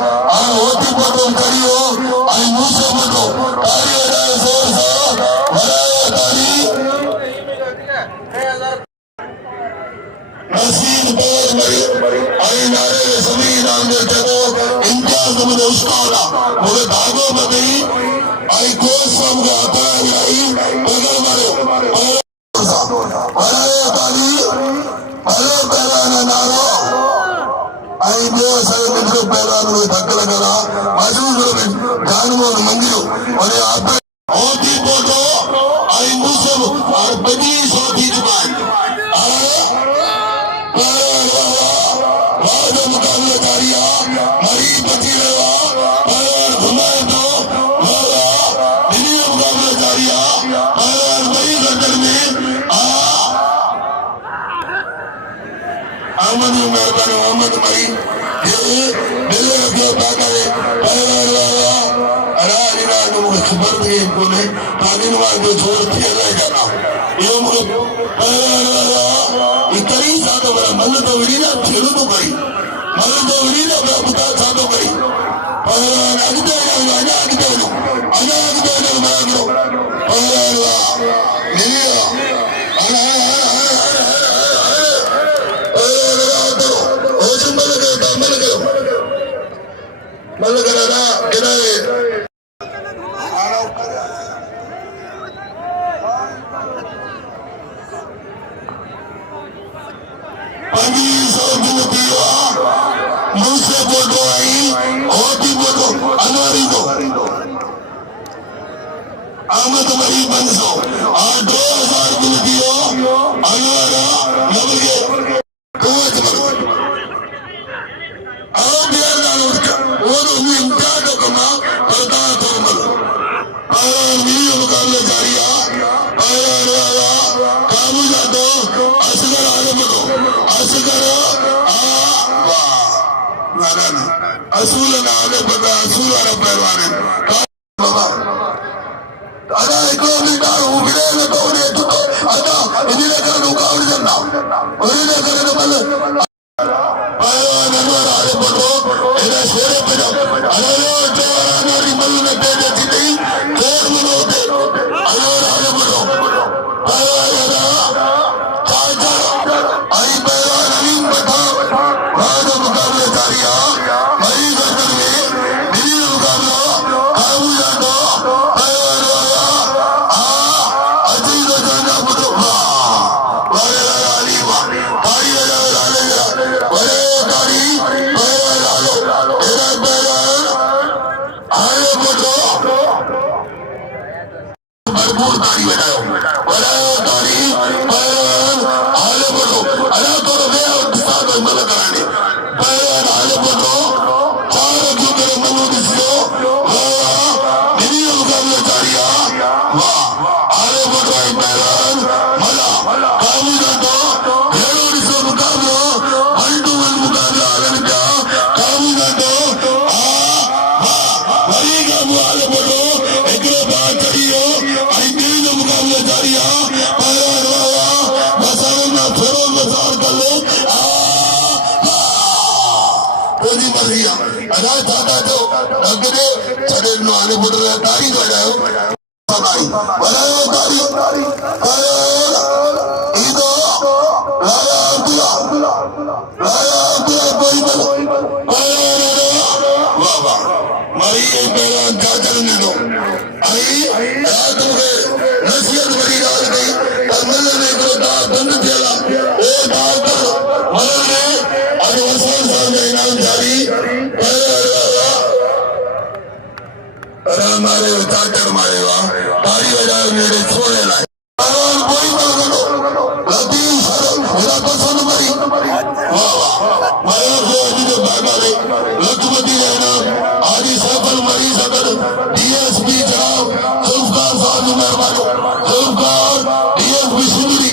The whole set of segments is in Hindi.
होती फोटो करियो आई मुझसे फोटो तारी वजाए जोर सा वराया तारी नसीब बोल मरी आई नारे सभी नाम देते को इम्तियाज मुझे उसका होला मुझे धागो बदई आई कोई सब गाता है आई बगल मारे वराया तारी हेलो पहला नारो आई दो सारे मिलकर पहला लोग धक्का लगा मजबूर लोग जानवर मंदिरों और आप होती फोटो आई मुझसे और बड़ी सोती जुबान राजा मुकाबले कारिया मरी बची रहा पहलवान घुमाए तो होगा दिल्ली मुकाबले कारिया पहलवान वही गर्दन में अहमद मेहरबान मोहम्मद मरी ये दिल्ली के बाकारे पहलवान वाला राज राज मुझे खबर दी इनको ने तालीम वाले छोड़ दिया जाना ये मुझे पहलवान वाला इतनी साथ वाला मल्ल तो विरीला खेलो तो करी मल्ल तो विरीला बता साथों करी पहलवान अगते आजा मारो पहलवान वाला मिलिया मल्ल करा गिराए मुझसे फोटो आई होती फोटो अनवारी दो अहमद मरी 500 और 2000 दिन दियो अनवारा लग गए कोच मरो आओ बिहार डालो उसका वो तो इम्तियाज को कमा पड़ता तो मरो और वीडियो मुकाबले जारिया और काबू जातो असगर आले मरो असगर असूल नाले पता असूल वाला पहलवान है बाबा अदा एक मिनट उगड़े न तो उन्हें तो अदा इन्हें कर रुकावट करना उन्हें कर न बल पहलवान अनवर आले पटो इन्हें शेरे पे जाओ अरे लो जवाना नारी मल न दे देती नहीं खेल मनो दे अनवर आले पटो पहलवान अदा चाचा आई पहलवान अलीम बता राजा मुकाबले जारिया भरपूर तारी बजाओ तारी आले बढ़ो अरे तो मल कराने आले बढ़ो चार क्यों करे मनो दिसियो मुकाबले जारिया वाह आले बढ़ो आई पहलवान मला काबू जातो हेलो दिसो मुकाबलो 1-1 मुकाबला आलन का काबू जातो वही काबू आले बढ़ो एकलो बात करियो आई तेज मुकाबले जारिया पहलवान वाला मसाना फेरो मसार कर लो कोई मरिया अदा चाहता तो अगरे चले नो आने बोल रहा तारी बजाओ तारी बजाओ तारी इधो राजा अब्दुल्ला कोई बोलो वाह वाह मरी पहलवान चाचा ने दो आई रात में नसीहत बड़ी रात गई तमिल ने को दंड दिया ओ डॉक्टर मरे आज वसन साहब ने इनाम जारी अरे हमारे चाचा मारे वाह तारी बजाओ मेरे छोड़े लाए कोई बोलो लतीफ सर मेरा तो सुन मरी वाह वाह माया को अभी तो भागा ले लखपति रहना आदि सफल मरी सकल डीएसपी जनाब जुल्फकार साहब मेहरबान जुल्फकार डीएसपी सिंधुरी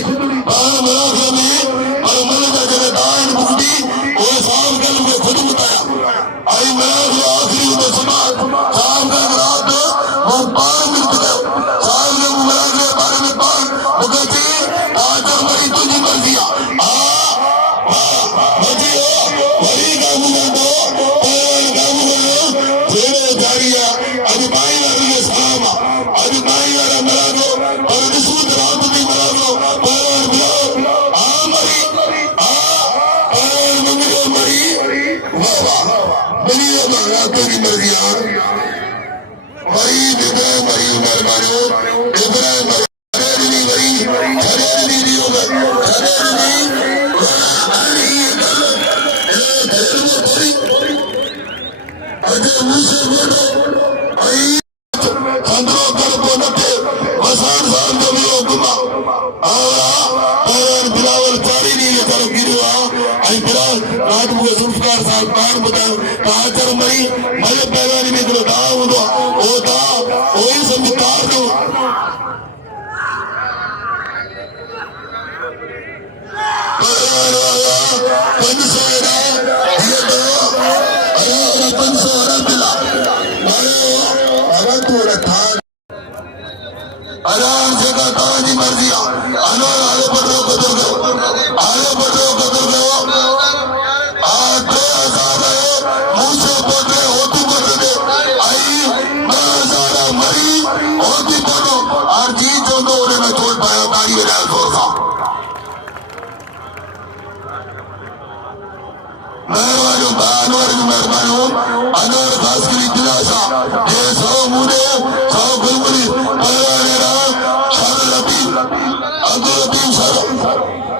मलाखा में और मलका जगह दाइन मुक्ति वो साहब के लिए खुद बताया आई मलाखा आखिरी में समाज साहब का रात वो 12 मिनट गए साहब ने मलाखा के बारे में इब्राहिम छड़े वरी छड़े दी होगा छड़े दी अरे ये गल वो थोड़ी अजे मुझे बोलो आई चंद्रो कर बोलते वसान सान जब यो गुमा आवा पैर बिलावल चारी नहीं ये तरफ गिरवा आई बिलाल रात को जुल्फकार साहब पान बताओ कहाँ चल मरी मजे पैगानी में करो दाव दो ओ दा ओही संस्कार दो पंचोरा ये दो अरे पंचोरा बिला अरे तू रखा अरार जगह ताजी मर्जी अनार आगे बढ़ रहे कदर गए आगे बढ़ रहे कदर गए आज 2000 है मुझे बढ़ रहे होती बढ़ रहे आई 2000 मरी होती बढ़ो और जी जो दो उन्हें मैं छोड़ पाया गाड़ी में डाल छोड़ था मेहरबानी हूँ अनार खास के लिए दिलासा ये 100 मुझे 100 गुलगुली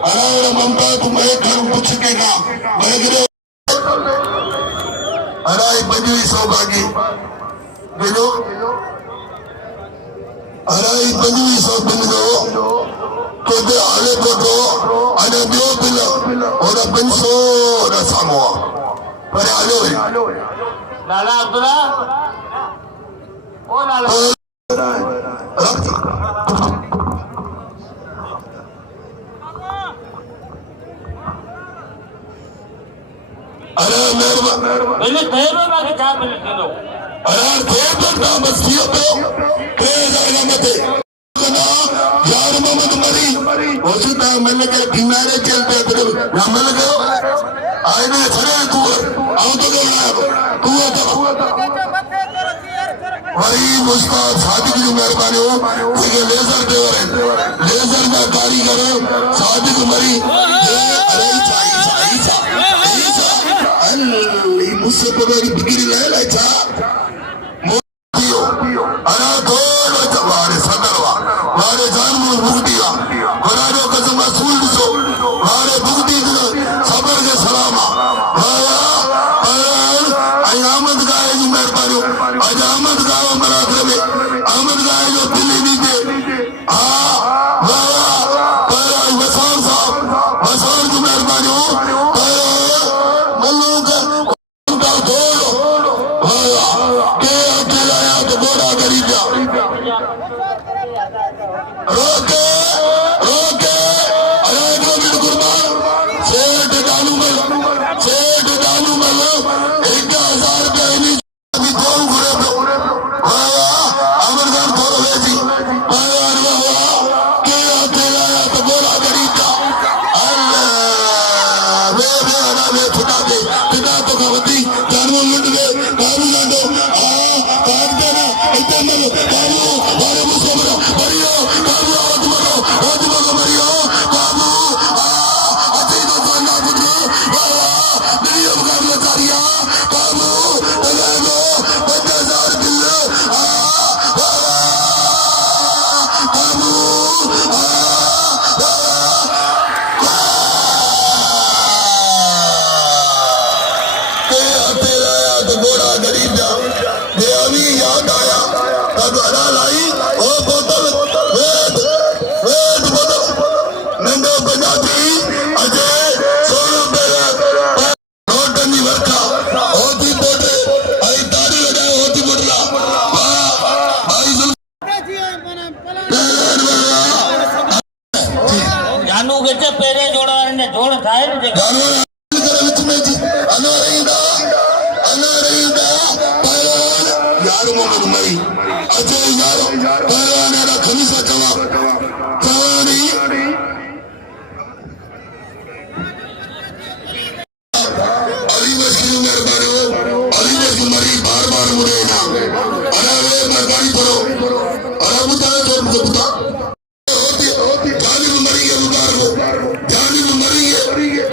अरे ममता तुम्हें घर पूछ के ना मैं गिरे अरे पंजवी सौभागी बिलो अरे पंजवी सौ बिल दो तो दे आले को दो अरे बियो बिल और 500 ना सामो पर आलो लाला अब्दुल्ला ओ लाला अरे मेरे तेरे में क्या मिले थे लोग अरे तेरे ना बस ये तो तेरे जाएगा मते ना यार मोहम्मद मरी उसी तरह मैंने के किनारे चलते थे ना मिल गए आए ने खड़े तू आओ तो तू भाई मुस्ताद सादिक की मेहरबानी हो ये लेजर देवर है लेजर का कारीगर सादिक मरी अरे मुझसे पहले बिगड़ी ले चा मोतियो अरे दोनों जवारे सदरवा वारे जानवर बुगदिया वराजो कसम रसूल सो वारे बुगदी सबर के सलामा वाया आई अहमद गाय जी मेहरबानी आज अहमद गाय मराठे में अहमद गाय जो दिल्ली नहीं दे हाँ वाया वसान साहब वसान की मेहरबानी हो रोके रोके अरे गोविंद कुर्बान सेठ डालूमल 1000 रुपया इन्हीं अभी थोड़ा घुरे पे अमरगढ़ थोड़ा भेजी के अकेला या तो बोला गरीबा अल्लाह वे फुटा दे पिता तो खवती जानवर लुट गए काबू लाडो काट देना इतने मलो काबू वाले मुझको मरो मरियो काबू मरियो काबू अति तो करना पुत्र वाला दुनिया का मचारिया काबू तगानो 50,000 बिल काबू गोरा गरीब जा ये अभी याद आया तब हलाल आई ओ बोतल वेद बोतल नंदो पंजाबी अजय 100 रुपये नोटनी वर्खा होती बोटे आई तारी लगाए होती बोटला भाई जानू के पेरे जोड़ा ने जोड़ थाए ने जानू करे विच में जी अनो रहीदा यार मोहम्मद मरी अजय यार पहलवान रा खमीसा चवा चवानी अली मस्की मेहरबानी हो अली मस्की मरी बार मुड़े ना अरे वे मेहरबानी करो अरे बुता तो बुता होती जानी मरी है उतार को जानी मरी है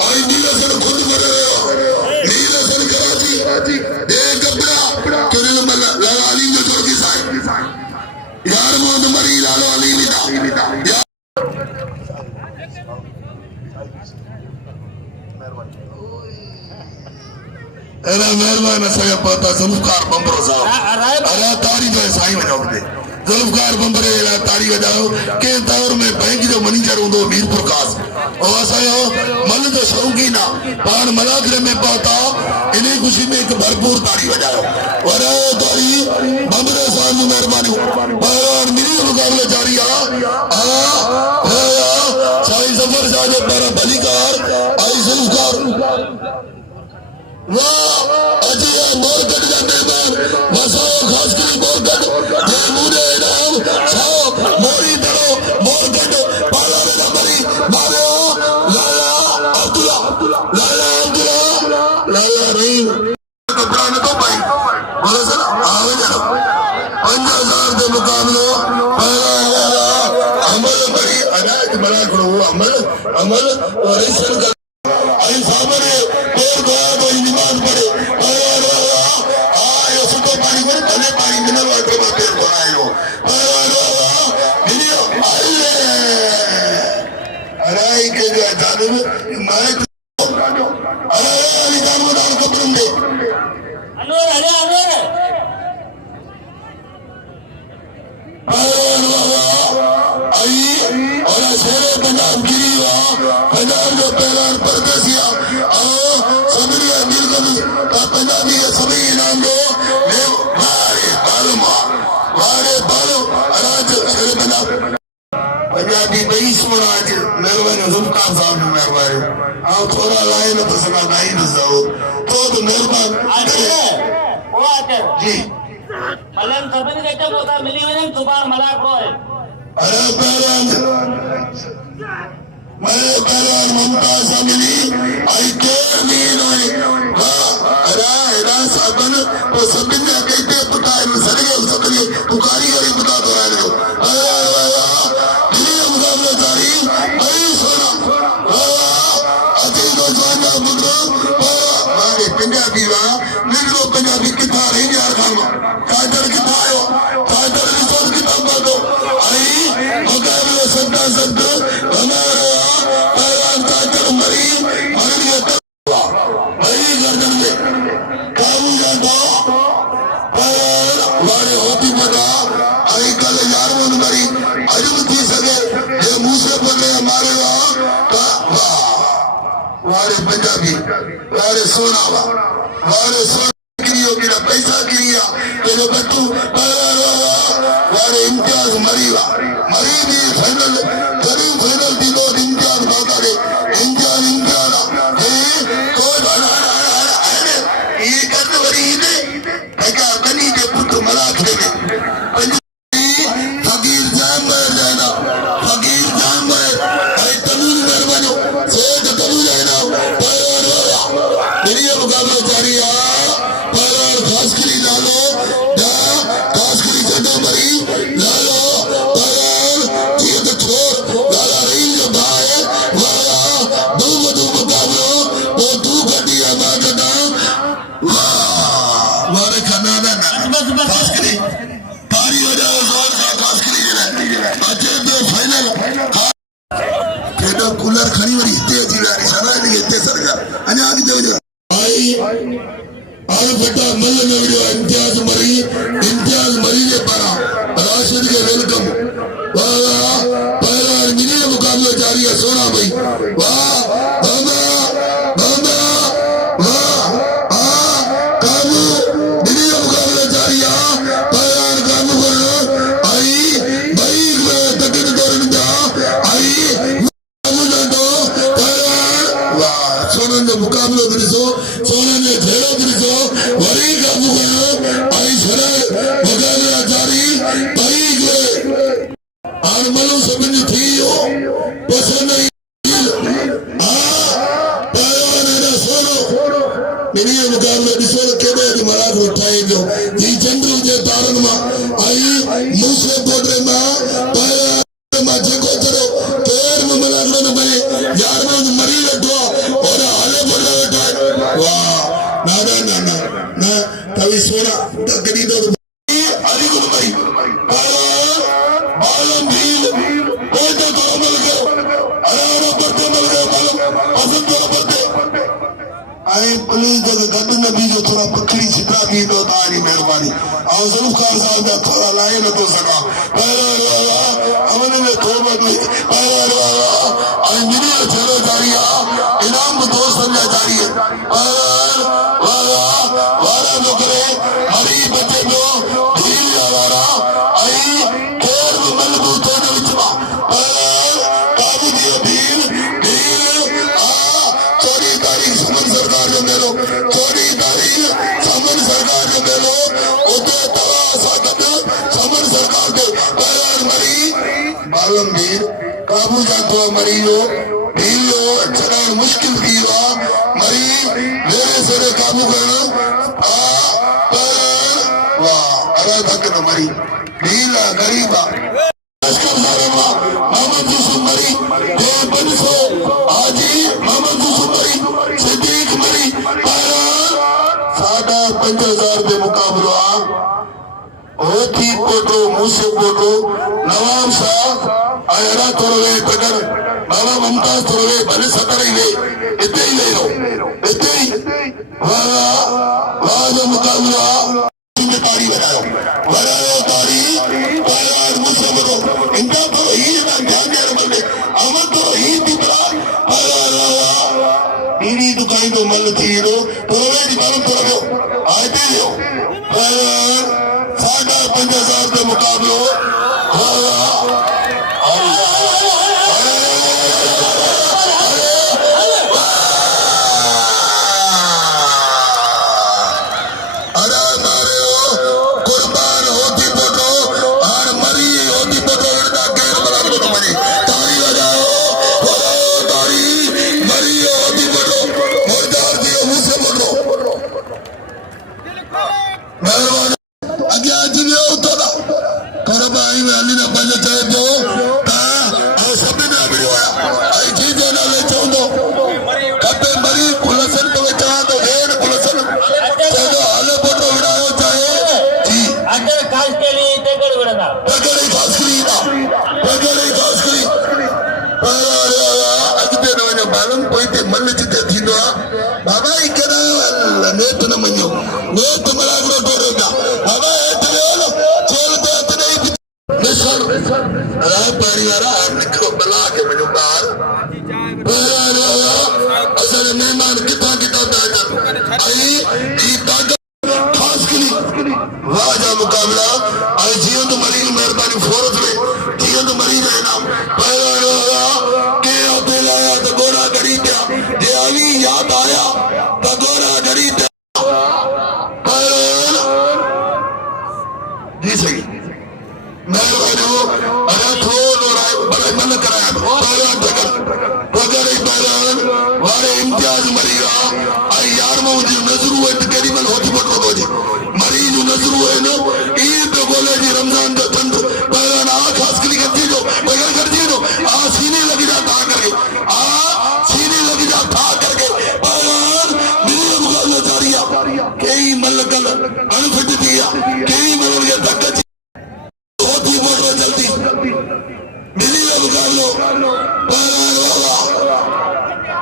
आई दिल से यार मोहम्मद मरी लालो अली विदा अरे मेहरबान असांजा पहुता ज़ुल्फ़कार बंबरो साहब अरे तारी जो साईं वञो अॻिते ज़ुल्फ़कार बंबरे लाइ तारी वॼायो कंहिं दौर में बैंक जो मैनेजर हूंदो मीरपुर कास और असांजो मल जो शौक़ीन आहे पाण मलाखड़े में पहुता इन ख़ुशी में हिकु भरपूर तारी वॼायो और तारी बंबरे साहब जूं महिरबानियूं पहिरों मिली मुक़ाबलो जारी आहे साईं ज़फ़र शाह जो पहिरों भलीकार आई ज़ुल्फ़कार वाह अजी है मोरगढ़ का मेहमान वसाओ खास करी मोरगढ़ ये मुझे इनाम साहब मोरी दरो मोरगढ़ पालाने ना मरी मारो लाला अब्दुल्ला रहीम कपड़ा न तो भाई बोले सर आवे जरा 5000 के मुकाबले पहला अमल बड़ी अनाज बड़ा करो अमल और इस आई सामने और गया कोई नमाज पढ़े और आयो सुतो पानी को भले पानी मिनरल वाटर में पेड़ बनायो और वीडियो आई अरे के जो जानब मैं अरे अली जानब दान कपड़न दे अनवर आई और शेरे पंजाब गिरी पंजाब जो पहलान परदेसिया सभी अमीर कभी पंजाबी सभी इनाम दो वारे बालो अराज शेरे पंजाब पंजाबी बई सोना आज मेहरबानी ज़ुल्फ़कार साहब ने मेहरबानी आओ थोड़ा लाइन तो सना नहीं नजरो तो मेहरबान जी मलन सभिनी खे चङो था मिली वञनि सुभाणे मलाखड़ो आहे अरे पहलवान मुमताज मिली आई केर मीन आई अरे साबन तो सभिनी खे कहते पुतार सड़गे सभिनी पुकारी करे पुता तो रहने दो दिल्ली मुकाबले जारी आई सोना अजी तो जाना मुद्रो मारे पंजाबी वा निगरो पंजाबी किथा रही यार खान कादर किथा आयो कादर रिसोर्स किथा बादो आई मुकाबले संता संत हमारा पहलवान कादर मरी मरनी मरी गर्दन में काबू जाता पहलवान वारे होती पता आई कल यार मोन मरी अजब थी सके ये मुंह से बोले हमारे वारे पंजाबी वारे सोना वारे सोना गिरियो गिरा पैसा गिरिया तेरे बट्टू वारे इम्तियाज मरी भी फाइनल करीम फाइनल दी दो इम्तियाज बाता दे इम्तियाज ये करने वाली ने क्या बनी दे पुत्र मलाखड़े में फकीर जाम जाना फकीर जाम आई तमील मेहरबानी सेठ तमील जाना मेरी मुकाबला जारी है पहलवान खासकरी लालो खासकरी चंडो मरी लालो पहलवान ये तो छोड़ लाला रही जो भाई वाला दो मुकाबलो वो तू गड्डिया मारना वारे खाना ना खासकरी पारी हो जाए जोर से खासकरी जरा अच्छे तो फाइनल केडो कूलर खणी वरी हिते अची वारी सारा इनके हिते सरगा अने आगे देव आई आल बेटा मल में वीडियो इम्तियाज मरी ने पारा राशिद के वेलकम वाह पहलवान मिनी मुकाबला जारी है सोना भाई वाह बाबा वाह काबू मिनी मुकाबला जारी है पहलवान काबू करो आई भाई तकड़ दौड़न जा आई काबू दो पहलवान वाह सोना ने मुकाबला करिसो सोना ने घेरो करिसो वरी काबू करो आई सरे मुकाबला जारी भाई आन मलो सभिनी थी हो पसंद नहीं पहलवान है सोनो मेरी मुकाबले दिसो केड़े दी मराठ उठाए जो जी चंद्रू जे तारन मा आई मूसे पोटरे मा पहलवान मा जेको चरो केर में मलाखड़ो न बने यार में मरी लटो और हाले बोले बैठा वाह ना तभी सोना तकड़ी तो अली गुल भाई पहलवान मेहरबानी आओ ज़रूर ख़ान साहब जा थोड़ा लाए न तो सका पहले वाला हमने में तौबा में पहले वाला अंजनी चलो जारिया इनाम दोस्त समझा जारी है पहले वाला वाला नौकरे हरी बच्चे दो धीर वाला आई खेर मल बूते न विचमा पहले काबू दियो धीर चोरी तारीख समन सरकार जो मेलो चोरी तारीख समन सरकार जो मेलो उते तवा सागत समन सरकार दे पहले मरी बालम भीर काबू जातो मरीयो भीलो चढ़ान मुश्किल थी वा मरी मेरे सरे काबू करना पहले वाह अरे तक न मरी भीला गरीबा मोहम्मद यूसुफ मरी दे बनसो हाजी मोहम्मद यूसुफ मरी सिद्दीक मरी साढ़ा 5000 दे मुकाबला होती पोटो मुझसे पोटो नवाब शाह आयरा तोरवे टकर बाबा मुमताज तोरवे बने सतर ही इतने ही ले लो इतने ही वाह जो मुकाबला तारी बनाओ तारी पायराज मुझसे बोलो इनका तो ही ना ध्यान दे रहे बंदे अमन तो ही दिपरा बीड़ी दुकान तो मल थी लो तोरवे दी बालम तोरवे आते हो साढ़ा 5000 के मुकाबलो मेहमान कितना राजा मुकाबला आई जियो तो मरीज मेहरबानी फोरत में जियो तो मरीज है नाम के होते लाया तो गोरा गरीब जे अली याद आया तो गोरा गरीब जी सही मेहरबानी अरे थोड़ा बड़ा मन कराया वारे इम्तियाज मरीगा आई यार मुझे नजरू है तो करीबन होती पटो दो जी मरीज नजरू है नो ईद बोले जी रमजान का चंद पहला ना खास कली करती जो बगैर करती जो आ सीने लगी जा था करके आ सीने लगी जा था करके पहला मिली मुकाबला जारिया कई मलकल अनफिट दिया कई मलकल के धक्का होती पटो जल्दी मिली मुकाबलो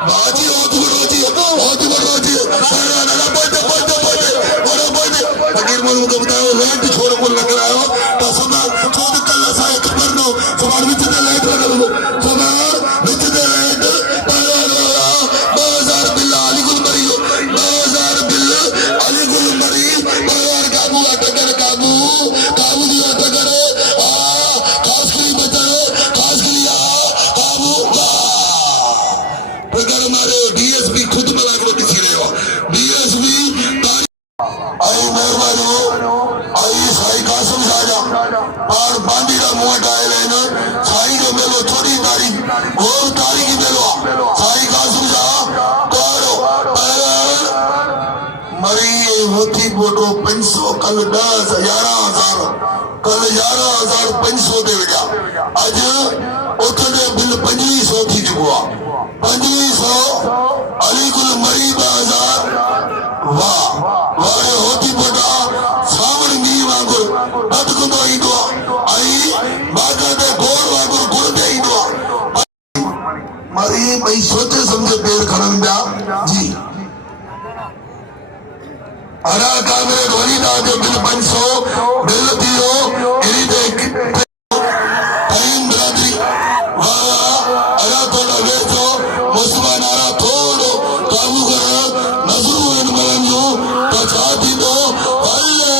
बाजी होती बड़ोजी ना बोलते फकीर मोल को बताओ लाइट छोड़ को लग रहा हो तो सुना चोद कल्ला साए खबर नो समार विच दे लाइट लगा लो समार विच दे लाइट 2000 बिल अली गुल मरी 2000 बिल अली गुल मरी 2000 काबू अटकर काबू काबू दिया अटकर खास करी बचाओ खास करी काबू अगर हमारे डीएसपी खुद मिला के किसी ने हो डीएसपी आई मेहरबानी आई साई कासम साजा और बांदी का मुंह डाले लेना साई जो मेलो थोड़ी तारीख और तारीख की मेलो साई कासम सा करो मरी होती फोटो 500 कल 11,000 कल 11,500 दे गया आज उठने बिल 2500 थी चुका 2500 अलीकुल मरी 2000 वाह वारे होती बड़ा सावन मी वांगुर बदकुंदो इंदो आई बागते गोड़ वांगुर गुरदे इंदो मरी भाई सोचे समझे पेड़ खड़न जा जी Ada kamera wali da de bil 500 bil tiro iri de time bradri wala ada thoda vecho musliman ara thodo kamu karo nazru en malanyo ta chati do alle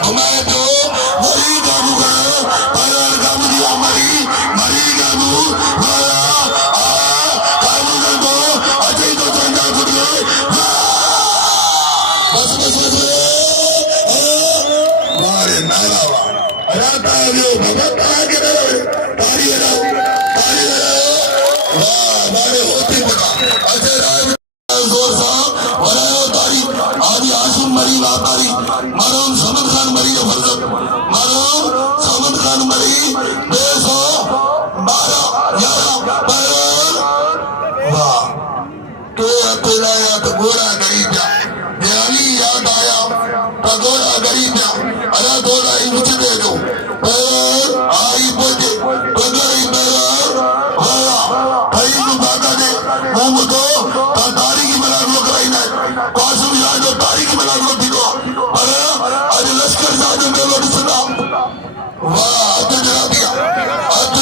tumay do wali kamu karo parar kamu di mari kamu wala kamu do ajay do chanda kudle बस मारे नारावा राता जो भगत आगे तारी वाह मारे होती पता अजय राज जोर सा वरायो तारी आदि आशिम मरी वातारी मारो समद खान मरी फरजत मारो समद खान मरी 212 वाह तो अकेला या तो गोरा गरीब याद आया तगोरा गरीब अरे थोड़ा इंच दे दो आई बोले तगोरी पैर वाला भाई को बाता दे मुंह तो तारी की मलाक लो कराई ना कासम याद हो तारी की मलाक लो दिलो अरे आज लश्कर साधु में लोग सुना वाह आज जरा दिया आज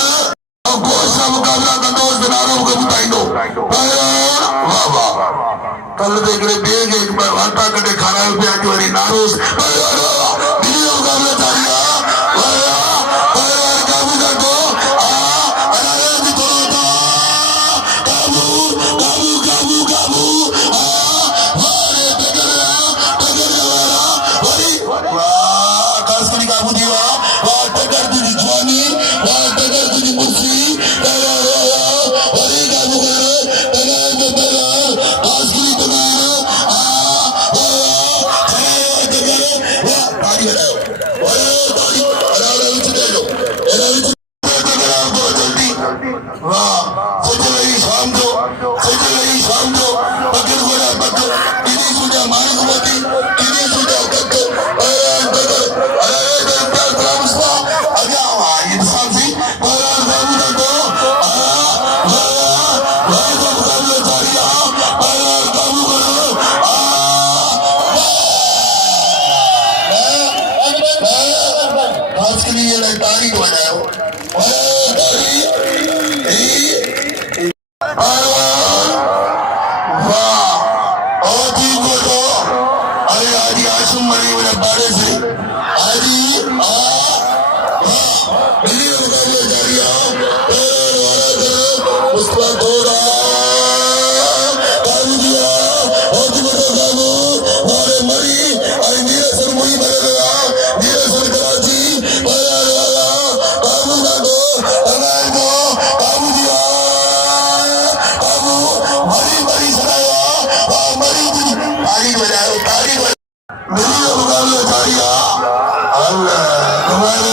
कोसा मुकाबला का दोस्त दिनारों को बताई दो वाह वाह कल देख रहे बेग एक बार वार्ता करके खाना रुपया की वाली नारोस दिल्ली मुकाबला चाहिए काबू का तो अनायास तोड़ता काबू काबू काबू काबू वारे टकर वाला वही वाह खास करी काबू दीवा वाह टकर तुझी जवानी वाह टकर तुझी मुर्सी वही काबू कर टकर खास करी तारीख बनाओ अरे आदि आशुम मरी मेरे बारे से आदि दिल्ली मुकाबले जारिया उसका थोड़ा काबू दिया और काबू मारे मरी अरे नीरज सर मुही मरे गया नीरज सर कराची काबू का दो काबू दिया काबू मरी मरी सराया मरी तारीख बजाओ तारीख दिल्ली मुकाबले जारिया अल्लाह तुम्हारे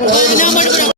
Nah,